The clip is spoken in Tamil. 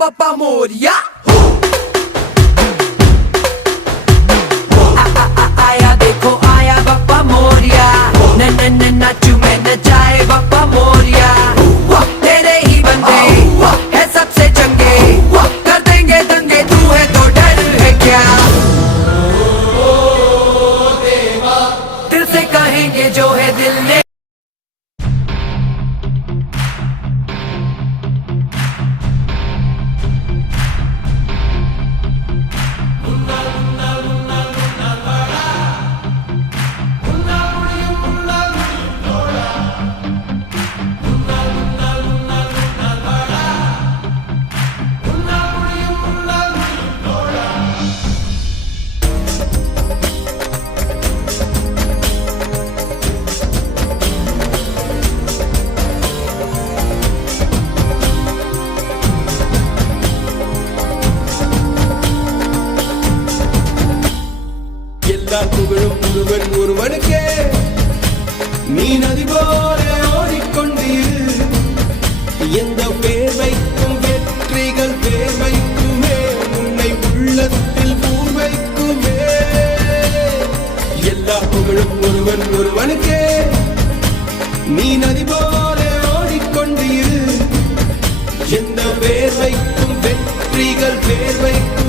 Bappa Moria. आया देखो आया बप्पा मोरिया, नाचू में नचाए बप्पा मोरिया। तेरे ही बंदे है सबसे चंगे, कर देंगे दंगे, तू है तो डर है क्या? दिल से कहेंगे जो है दिल ने। எல்லா புகழும் ஒருவன் ஒருவனுக்கே, நீ நதி போல ஓடிக்கொண்டீர். எந்த பேர் வைக்கும் வெற்றிகள் பேர் வைக்குமே, உன்னை உள்ளத்தில் பூர் வைக்குமே. எல்லா புகழும் ஒருவன் ஒருவனுக்கே, நீ நதி போல ஓடிக்கொண்டீர். எந்த பேர் வைக்கும் வெற்றிகள் பேர் வைக்கும்